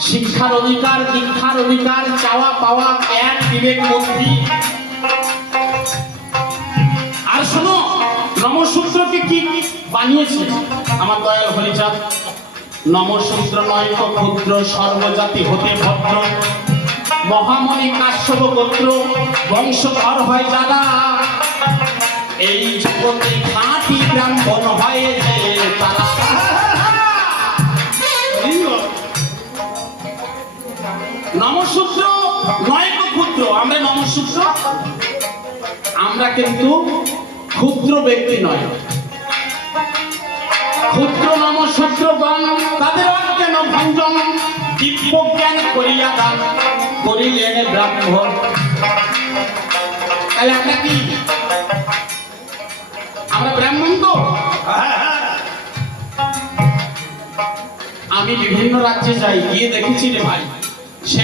শিক্ষার অধিকার, দীক্ষার অধিকার, চাওয়া পাওয়া, জ্ঞান, বিবেক, বুদ্ধি। আর শোনো নমসূত্রকে কি বানিয়েছে? আমার দয়াল হরিচাঁদ, নমসূত্র নয় ক্ষুদ্র, সর্বজাতি হতে ভদ্র। মহামণি কাশ্যপ গোত্র, বংশধর হয় যারা এই জগতে খাঁটি ব্রাহ্মণ হয়েছে নমসূত্র নয় তো ক্ষুদ্র। আমরা নমসূত্র? আমরা কিন্তু ক্ষুদ্র ব্যক্তি নয়। ক্ষুদ্র নমসূত্রগণ তাদের অজ্ঞান ভঞ্জন দিব্য জ্ঞান করিয়া দান, করিলেন ব্রাহ্মণ। তাহলে আমরা কি? আমরা ব্রাহ্মণ তো? আমি বিভিন্ন রাজ্যে যাই, গিয়ে দেখেছি রে ভাই। সে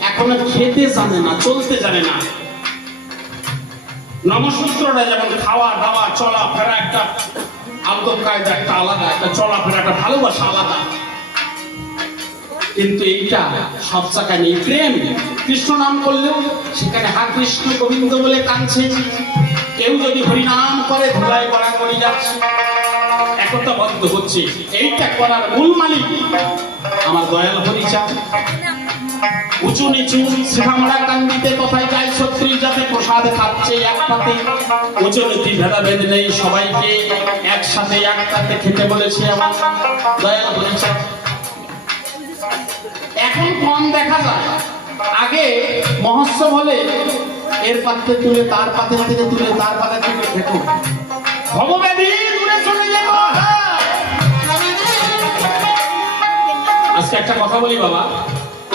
এখনও খেতে জানে না, চলতে জানে না। নমসূত্রটা যেমন খাওয়া, দাওয়া চলা ফেরা একটা কায়দা একটা আলাদা, একটা একটা ভালোবাসা আলাদা। কিন্তু এইটা সব নেই। প্রেম, কৃষ্ণ নাম করলেও সেখানে হা কৃষ্ণ গোবিন্দ বলে কাঁদছে। কেউ যদি হরিনাম করে, ধুলায় গড়া করে যাচ্ছে। একতা বদ্ধ হচ্ছে। এইটা করার মূল মালিক আমার দয়াল হরিচা উঁচু নিচু শ্রীরামরা কান্দিতে কোথায় যায়? ছত্রিশ যাতে প্রসাদ খাচ্ছে এক পাতে। উঁচু নীতি ভেদাভেদ নেই সবাইকে। একসাথে একটাতে খেতে বলেছে আমার দয়াল হরিচা এখন কম দেখা যায়। আগে মহোৎসব হলে এর পাত্রে তুলে, তার পাতে থেকে তুলে, তার পাত্রে থেকে খেত। ভগবাদী দূরে চলে যাব আজকে একটা কথা বলি বাবা।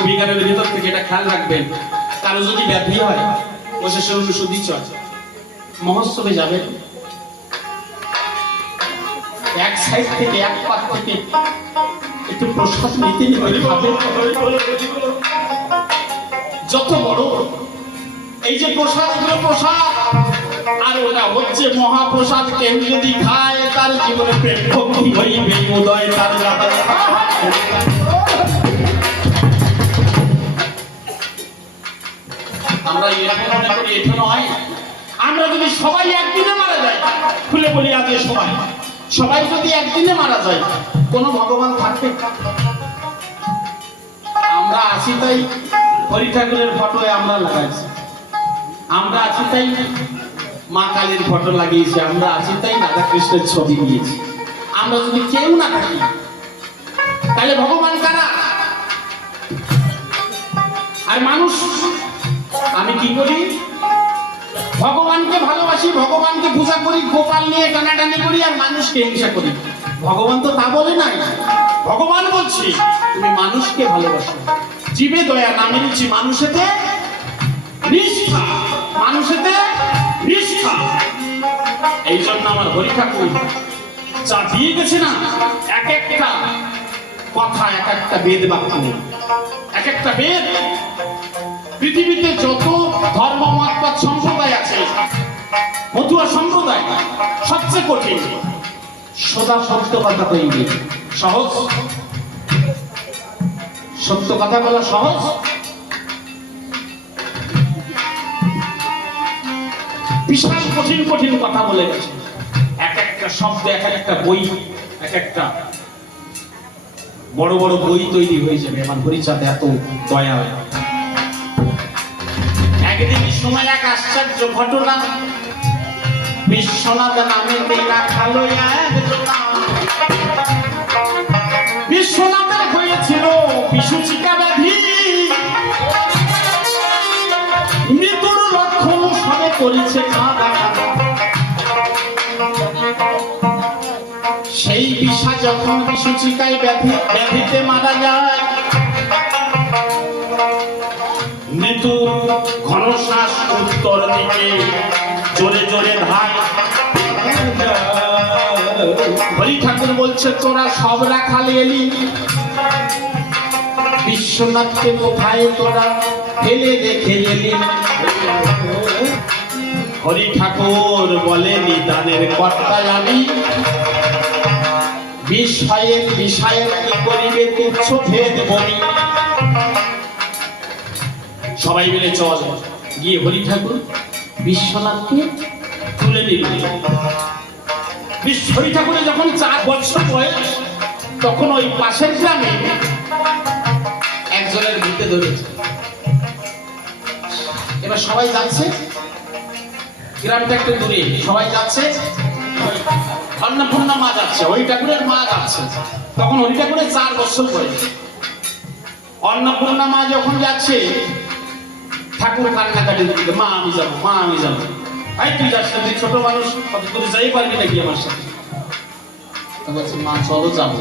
বিজ্ঞানের ভিতর থেকে এটা খেয়াল রাখবেন কারও যদি ব্যাধি হয় সে ওষুধ দিচ্ছ মহোৎসবে যাবেন? এক সাইড থেকে এক পাত থেকে একটু প্রসাদ যত বড় এই যে প্রসাদ প্রসাদ। আর ওটা হচ্ছে মহাপ্রসাদ কেউ যদি খায় তার জীবনে প্রেম ভক্তি হইবে উদয় তার আমরা এরকম করি এটা নয় আমরা যদি সবাই একদিনে মারা যাই খুলে বলি আজ সবাই। সবাই যদি একদিনে মারা যায়, কোনো ভগবান থাকবে? আমরা আছি তাই হরি ঠাকুরের ফটোয় আমরা লাগাইছি। আমরা আছি তাই মা কালীর ফটো লাগিয়েছি। আমরা আছি তাই রাধা কৃষ্ণের ছবি দিয়েছি। আমরা যদি কেউ না থাকি, তাহলে ভগবান কারা? আর মানুষ আমি কি করি? ভগবানকে ভালোবাসি, ভগবানকে পূজা করি, গোপাল নিয়ে টানাটানি করি আর মানুষকে হিংসা করি। ভগবান তো তা বলে নাই। ভগবান বলছি, তুমি মানুষকে ভালোবাসো। জীবে দয়া নামে নিচ্ছি মানুষেতে নিষ্ঠা মানুষেতে নিষ্ঠা। এই জন্য আমার হরি ঠাকুর যা দিয়ে গেছে না, এক একটা কথা, এক একটা বেদ বাক্য, এক একটা বেদ পৃথিবীতে যত ধর্ম মত বা সম্প্রদায় আছে, মতুয়া সম্প্রদায়, সবচেয়ে কঠিন। সদা সত্য কথা কইবে সহজ। সত্য কথা বলা সহজ। বিশাল কঠিন কঠিন কথা বলে এক একটা শব্দ, এক একটা বই, এক একটা বড় বড় বই তৈরি হয়ে যাবে। আমার হরিচাঁদ এত দয়া একদিন সময় এক আশ্চর্য ঘটনা। বিশ্বনাথ নামে তেরা খালো বিশ্বনাথের হয়েছিল বিশুচিকা ব্যাধি। মৃত্যুর লক্ষণ সবে করেছে কাঁদা। সেই বিষা যখন বিশুচিকায় ব্যাধি ব্যাধিতে মারা যায় উত্তর দিকে জোরে জোরে হরি ঠাকুর বলছে, তোরা সব রাখালে এলি। বিশ্বনাথকে কোথায় তোরা ফেলে রেখে এলি? হরি ঠাকুর বলে, নিদানের কর্তায় আমি। বিষয়ের বিষয়ের কি করিবে তুচ্ছ ভেদ বলি? সবাই মিলে চল। গিয়ে হরি ঠাকুর বিশ্বনাথকে তুলে বিশ্ব হরি ঠাকুরের যখন চার বছর বয়স, তখন ওই পাশের গ্রামে একজনের ভূতে ধরেছে। এবার সবাই যাচ্ছে? গ্রামটা একটু দূরে, সবাই যাচ্ছে? অন্নপূর্ণা মা যাচ্ছে, হরি ঠাকুরের মা যাচ্ছে। তখন হরি ঠাকুরের চার বছর বয়স। অন্নপূর্ণা মা যখন যাচ্ছে ঠাকুর কান্নাকাটি দিতে মা আমি যাব মা আমি যাব। ভাই তুই যাস না, তুই ছোট মানুষ কত দূরে যাই পারবি নাকি আমার সাথে? মা চলো যাব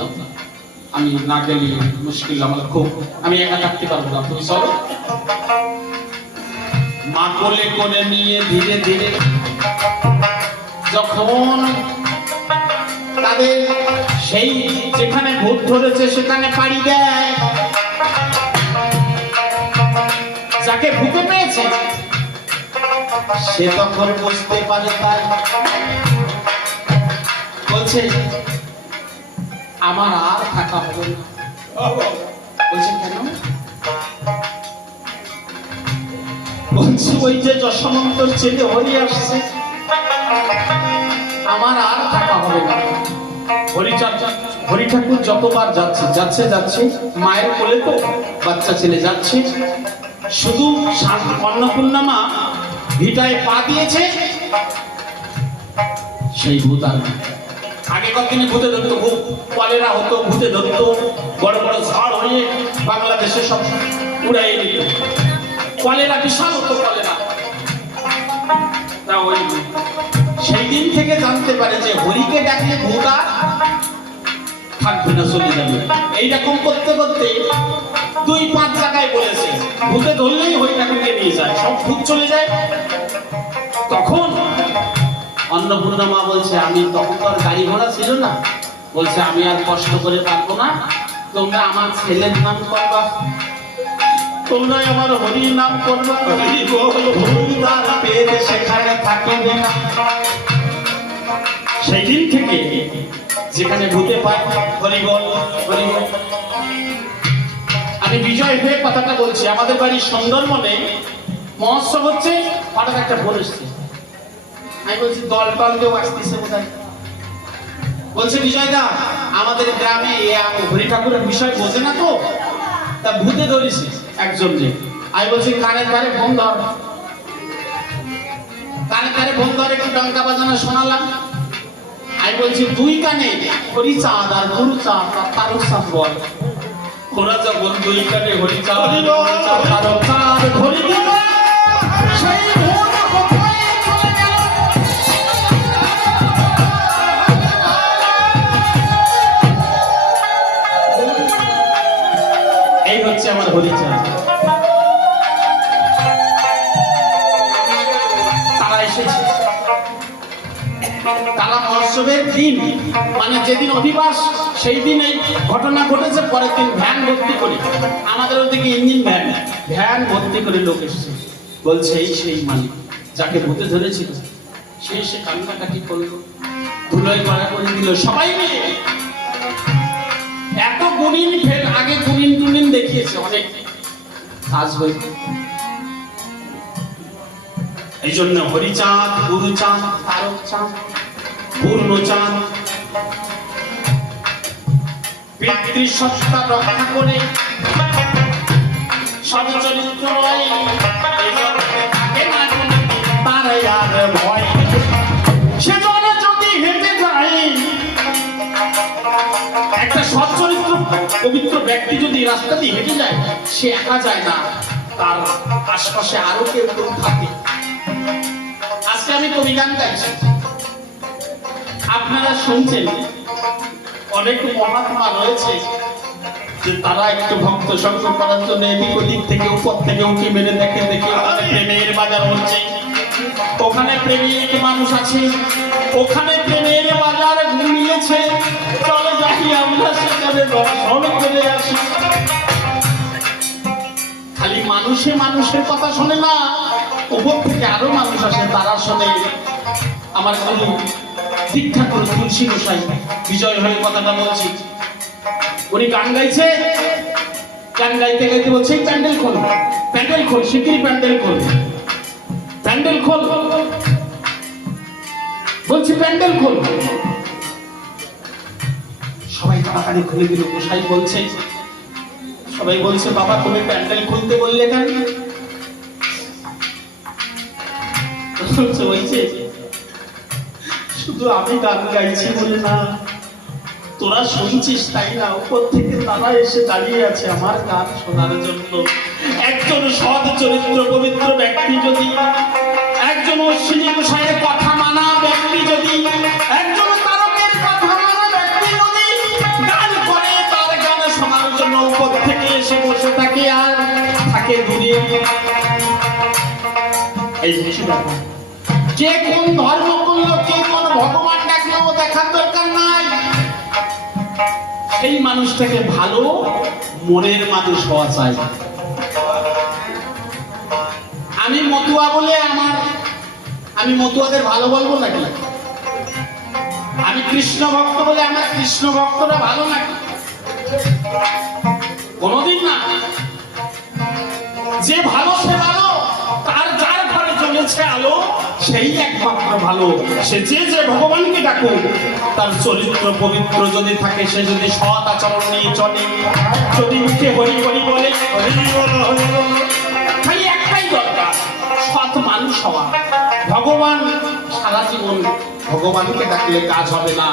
আমি না গেলে মুশকিল আমার খুব আমি একা থাকতে পারব না তুমি চলো। মা কোলে কোলে নিয়ে ধীরে ধীরে যখন তাদের সেই যেখানে ভূত ধরেছে সেখানে পাড়ি দেয় যাকে ভূতে পেয়েছে, সে তখন বুঝতে পারে তাই বলছে, আমার আর থাকা হবে না। বলছে, কেন? বলছি, ওই যে যশমন্তর ছেলে হরি আসছে। আমার আর থাকা হবে না। হরি ঠাকুর যতবার যাচ্ছে যাচ্ছে যাচ্ছে, মায়ের কোলে তো বাচ্চা ছেলে যাচ্ছে। শুধু অন্নপূর্ণা মা ভিটায় পা দিয়েছে। সেই ভূত আর। আগেকার দিনে ভূতে ধরতো? ভূত কলেরা হতো, ভূতে ধরতো। বড় বড় ঝড় হয়ে বাংলাদেশে সব উড়াই দিত। কলেরা বিশাল হতো কলেরা। তা ওই সেই দিন থেকে জানতে পারে যে হরিকে ডাকলে ভূত আর থাকবে না চলে যাবে। এইরকম করতে করতে দুই পাঁচ জায়গায় বলেছে। ভূতে ধরলেই হরি ঠাকুরকে নিয়ে যায়? সব ভূত চলে যায়। তখন অন্নপূর্ণা মা বলছে, আমি তখন তো আর গাড়ি ঘোড়া ছিল না। বলছে, আমি আর কষ্ট করে পারব না। তোমরা আমার ছেলের নাম করবা। তোমরা আমার হরি নাম করবা। পেয়ে সেখানে থাকবে না। সেদিন থেকে যেখানে ভূতে পায় হরি বল হরি বল আমি বিজয় হয়ে কথাটা বলছি, আমাদের বাড়ির সুন্দরবনে মহোৎসব হচ্ছে, হঠাৎ একটা ভোর আমি বলছি, দল টল কেউ আসতেছে কোথায়? বলছে, বিজয় দা, আমাদের গ্রামে হরি ঠাকুরের বিষয় বোঝে না তো? তা ভূতে ধরেছে একজন যে। আমি বলছি কানের কারে ফোন ধর। কানে কানে ফোন ধর একটু ডঙ্কা বাজানো শোনালাম। আমি বলছি দুই কানে হরি চাঁদ আর গুরু চাঁদ আর তারক চাঁদ বল ওরা যখন দুই কানে হরি চাঁদ তারক সেই? এই হচ্ছে আমার হরিচাঁদ। দিন মানে যেদিন অধিবাস, সেই দিন এই ঘটনা ঘটেছে, পরের দিন ভ্যান ভর্তি করে। আমাদের ওদিকে ইঞ্জিন ভ্যান ভ্যান ভর্তি করে লোক এসেছে। বলছে, এই সেই মালিক, যাকে ভূতে ধরেছিল, সে সে কান্নাকাটি করল, ধুলোয় মারা করে দিল, সবাই মিলে। এত গুণিন ফের আগে গুণিন টুনিন দেখিয়েছে অনেক। কাজ হয়েছে এই জন্য হরিচাঁদ, গুরুচাঁদ তারক চাঁদ পূর্ণচাঁদ। পিতৃসত্তা রক্ষা করে পবিত্র ব্যক্তি যদি রাস্তা দিয়ে হেঁটে যায়, সে একা যায় না, তার আশপাশে আরও কেউ থাকে। আজকে আমি কবি গান গাইছি। আপনারা শুনছেন অনেক মহাত্মা রয়েছে যে তারা একটু ভক্ত সংগ্রহ করার জন্য এদিক ওদিক থেকে, উপর থেকে উঁকি মেরে দেখে দেখে প্রেমের বাজার হচ্ছে। ওখানে প্রেমিক মানুষ আছে, ওখানে প্রেমের বাজার ঘুমিয়েছে। চলে যাই, আমরা সেখানে দর্শন করে আসি। খালি মানুষে মানুষের কথা শোনে না, উপর থেকে আরও মানুষ আসে, তারা শোনে। আমার গুরু দীক্ষা করে তুলসী গোসাই বিজয় হয়ে কথাটা বলছি। উনি গান গাইছে? গান গাইতে গাইতে বলছে প্যান্ডেল খোলো, প্যান্ডেল খোল, শিগগিরই প্যান্ডেল খোল। প্যান্ডেল খোল। বলছি, প্যান্ডেল খোল। সবাই তাড়াতাড়ি খুলে দিল গোসাই বলছে, সবাই বলছে, বাবা, তুমি প্যান্ডেল খুলতে বললে কেন? বলছে বলছে শুধু আমি গান গাইছি বলে না, তোরা শুনছিস তাই না? উপর থেকে তারা এসে দাঁড়িয়ে আছে আমার গান শোনার জন্য। একজন সৎ চরিত্র পবিত্র ব্যক্তি যদি, একজন অশ্বিনী গোসাইয়ের কথা মানা ব্যক্তি যদি, একজন তারকের কথা মানা ব্যক্তি যদি, গান করে তার গান শোনার জন্য উপর থেকে এসে বসে থাকে আর থাকে দূরে। এই ব্যাপার কে কোন ধর্ম ভগবান ডাকলো ও দেখার দরকার নাই। সেই মানুষটাকে ভালো মনের মানুষ হওয়া চাই। আমি মতুয়া বলে আমার আমি মতুয়াদের ভালো বলব নাকি? আমি কৃষ্ণ ভক্ত বলে আমার কৃষ্ণ ভক্তরা ভালো নাকি? কোনোদিন না। যে ভালো সে ভালো, তার যার ঘরে জ্বলেছে আলো সেই একমাত্র ভালো। সে যে যে ভগবানকে ডাকুক তার চরিত্র পবিত্র যদি থাকে সে যদি সৎ আচরণ নিয়ে চলে যদি মুখে হরি হরি বলে। খালি একটাই দরকার সৎ মানুষ হওয়া। ভগবান সারা জীবন ভগবানকে ডাকলে কাজ হবে না।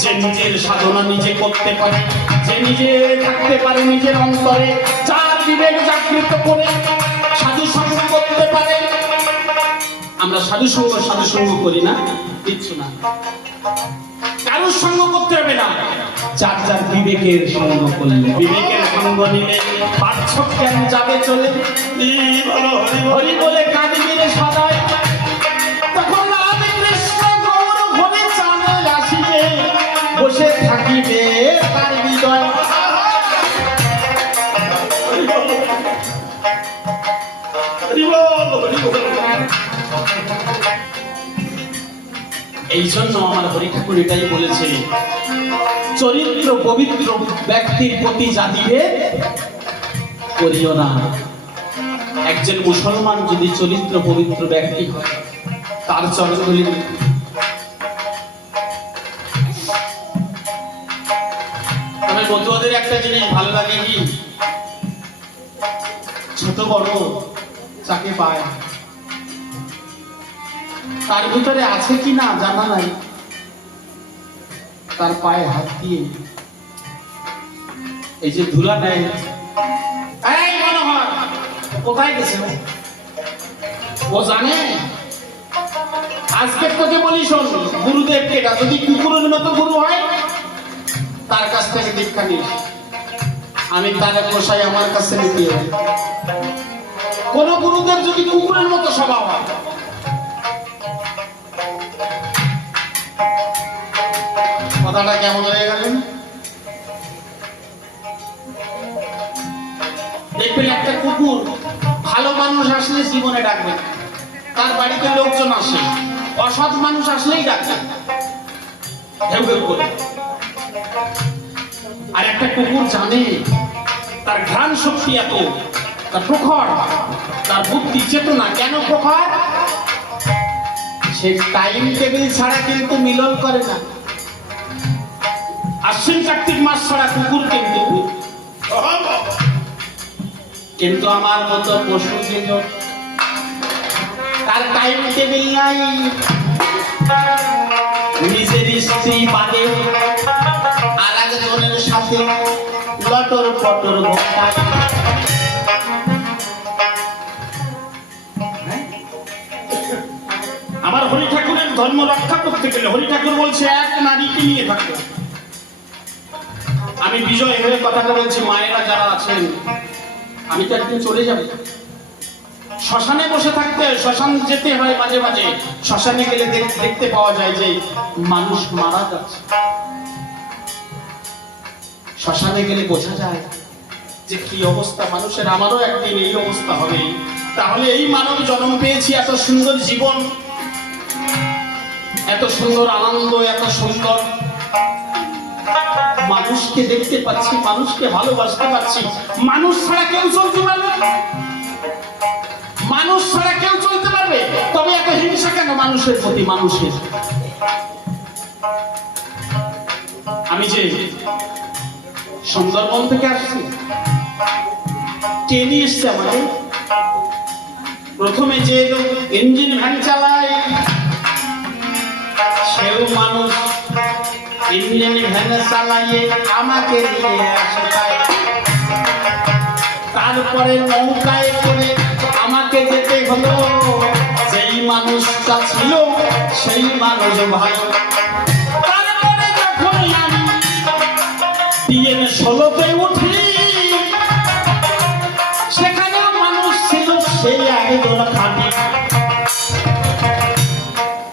যে নিজের সাধনা নিজে করতে পারে যে নিজে থাকতে পারে নিজের অন্তরে যার বিবেক জাগৃত করে আমরা সাধু সঙ্গ সাধু সঙ্গ করি না কিচ্ছু না। কারোর সঙ্গ করতে হবে না। চার চার বিবেকের সঙ্গ করলে। বিবেকের সঙ্গ নিলে পার্থ কেন যাবে চলে? হরি বলে। কাঁদবি রে সদাই তখন আমি কৃষ্ণ গৌর ভবে চাঁদে আসিবে। বসে থাকিবে তার হৃদয়। এই জন্য আমার হরি ঠাকুর এটাই বলেছে, চরিত্র পবিত্র ব্যক্তির প্রতি জাতিভেদ করিও না। একজন মুসলমান যদি চরিত্র পবিত্র ব্যক্তি হয়, তার চরণগুলি তবে বন্ধুদের একটা জিনিস ভালো লাগে কি? ছোট বড় চাকে পায়। তার ভিতরে আছে কি না জানা নাই। তার পায়ে হাত দিয়ে। এই যে ধুলা নেয়। কোথায় গেছে ও? জানে? আজকে তোকে বলি শোন গুরুদেব কেটা যদি কুকুরের মতো গুরু হয়, তার কাছ থেকে দীক্ষা নিস। আমি তারে পোষাই আমার কাছে নিতে কোন গুরুদেব যদি কুকুরের মতো স্বভাব হয় কথাটা কেমন হয়ে গেল? দেখবেন একটা কুকুর ভালো মানুষ আসলে জীবনে ডাকবে তার বাড়িতে লোকজন আসে, অসৎ মানুষ আসলেই ডাকবে আর একটা কুকুর জানে তার ঘ্রাণ শক্তি এত, তার প্রখর, তার বুদ্ধি চেতনা কেন প্রখর? সে টাইম টেবিল ছাড়া কিন্তু মিলন করে না। আশ্বিন কার্তিক মাস ছাড়া কুকুর কিন্তু কিন্তু আমার মতো পশু যেজন তার টাইম টেবিল নাই। নিজের স্ত্রী বাদে আর একজনের সাথে লটর পটর ঘটায়। আমার হরি ঠাকুরের ধর্ম রক্ষা করতে গেলে হরি ঠাকুর বলছে, এক নারীকে নিয়ে থাকতে। আমি বিজয় হয়ে কথাটা বলছি, মায়েরা যারা আছেন, আমি তো একদিন চলে যাব। শ্মশানে বসে থাকতে, শ্মশান যেতে হয় মাঝে মাঝে। শ্মশানে গেলে দেখ- দেখতে পাওয়া যায় যে মানুষ মারা যাচ্ছে। শ্মশানে গেলে বোঝা যায় যে কি অবস্থা। মানুষের আমারও একদিন এই অবস্থা হবে। তাহলে এই মানব জন্ম পেয়েছি, এত সুন্দর জীবন, এত সুন্দর আনন্দ, এত সুন্দর মানুষকে দেখতে পাচ্ছি, মানুষকে ভালোবাসতে পারছি মানুষ ছাড়া কেউ চলতে পারবে মানুষ ছাড়া কেউ চলতে পারবে। তবে এত হিংসা কেন মানুষের প্রতি? মানুষের। আমি যে সুন্দরবন থেকে আসছি নিয়ে এসছে আমাকে। প্রথমে যে ইঞ্জিন ভ্যান চালায়, সেও মানুষ। ইঞ্জিন ভ্যান চালাইয়ে আমাকে নিয়ে আসে তারপরে নৌকায় করে আমাকে যেতে হলো। যেই মানুষটা ছিল, সেই মানুষ ভাই। সেই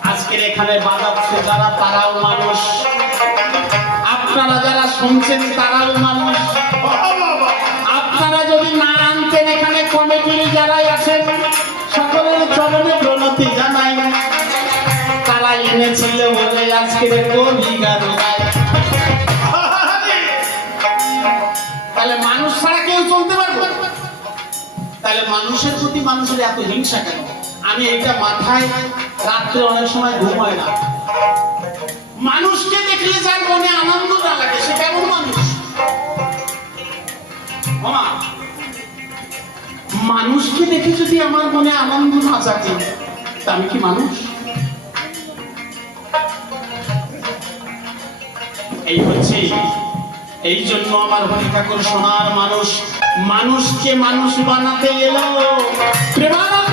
আজকের এখানে বাজাচ্ছে যারা, তারাও মানুষ। আপনারা যারা শুনছেন তারাও মানুষ। আপনারা যদি না আনতেন এখানে কমিটির যারাই আছেন, সকলের চরণে প্রণতি জানাই। তারা এনেছিল বলে আজকের কবি গান তাহলে মানুষ ছাড়া কেউ চলতে পারবে তাহলে মানুষের প্রতি মানুষের এত হিংসা কেন? আমি এটা মাথায় রাত্রে অনেক সময় ঘুম হয় না। মানুষকে দেখলে যার মনে আনন্দ লাগে, সে কেমন মানুষ? মানুষকে দেখে যদি আমার মনে আনন্দ না থাকে তা আমি কি মানুষ? এই হচ্ছে, এই জন্য আমার হরি ঠাকুর সোনার মানুষ, মানুষকে মানুষ বানাতে এলো। প্রেমানন্দ